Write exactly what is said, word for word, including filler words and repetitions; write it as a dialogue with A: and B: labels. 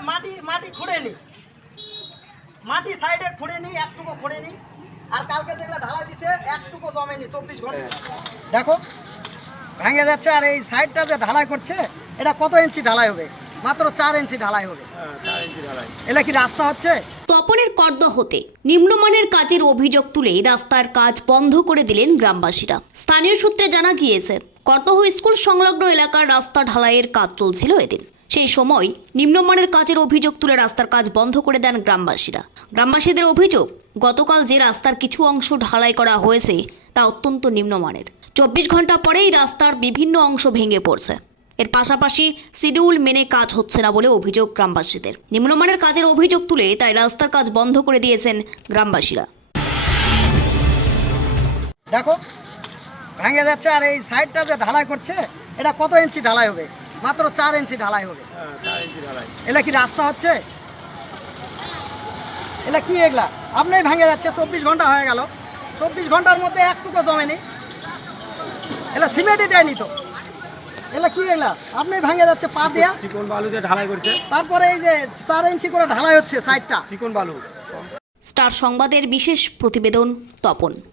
A: মাটি মাটি খুঁড়েনি, মাটি সাইডে খুঁড়েনি, একটুকু খুঁড়েনি। আর কালকে যেগুলো ঢালাই দিছে একটুকু জমেনি চব্বিশ ঘন্টা। দেখো ভেঙে যাচ্ছে। আর এই সাইডটা যে ঢালাই করছে এটা কত ইঞ্চি ঢালাই হবে? মাত্র চার ইঞ্চি ঢালাই হবে। এটা কি রাস্তা হচ্ছে?
B: তপনের কর্দহতে নিম্নমানের কাজের অভিযোগ তুলে রাস্তার কাজ বন্ধ করে দিলেন গ্রামবাসীরা। স্থানীয় সূত্রে জানা গিয়েছে, কর্দহ স্কুল সংলগ্ন এলাকার রাস্তা ঢালাইয়ের কাজ চলছিল এদিন। সেই সময় নিম্নমানের কাজের অভিযোগ তুলে রাস্তার কাজ বন্ধ করে দেন গ্রামবাসীরা। গ্রামবাসীদের অভিযোগ, গতকাল যে রাস্তার কিছু অংশ ঢালাই করা হয়েছে তা অত্যন্ত নিম্নমানের। চব্বিশ ঘন্টা পরেই রাস্তার বিভিন্ন অংশ ভেঙে পড়ছে। এর পাশাপাশি শিডিউল মেনে কাজ হচ্ছে না বলে অভিযোগ গ্রামবাসীদের। নিম্নমানের কাজের অভিযোগ তুলে তাই রাস্তার কাজ বন্ধ করে দিয়েছেন গ্রামবাসীরা।
A: দেখো ভেঙে যাচ্ছে। আর এই সাইডটা যে ঢালাই করছে এটা কত ইঞ্চি ঢালাই হবে? মাত্র চার ইঞ্চি ঢালাই হবে। এটা কি রাস্তা হচ্ছে? এটা কি এগুলা? আপনি ভেঙে যাচ্ছে, চব্বিশ ঘন্টা হয়ে গেল, চব্বিশ ঘন্টার মধ্যে একটুকু জমেনি। এটা সিমেন্টই দেয়নি তো। এগুলা কি এগুলা? আপনি ভেঙে যাচ্ছে পা দিয়া।
C: চিকন বালু দিয়ে ঢালাই করছে,
A: তারপরে এই যে চার ইঞ্চি করে ঢালাই হচ্ছে সাইডটা।
C: চিকন বালু।
B: স্টার সংবাদের বিশেষ প্রতিবেদন তপন।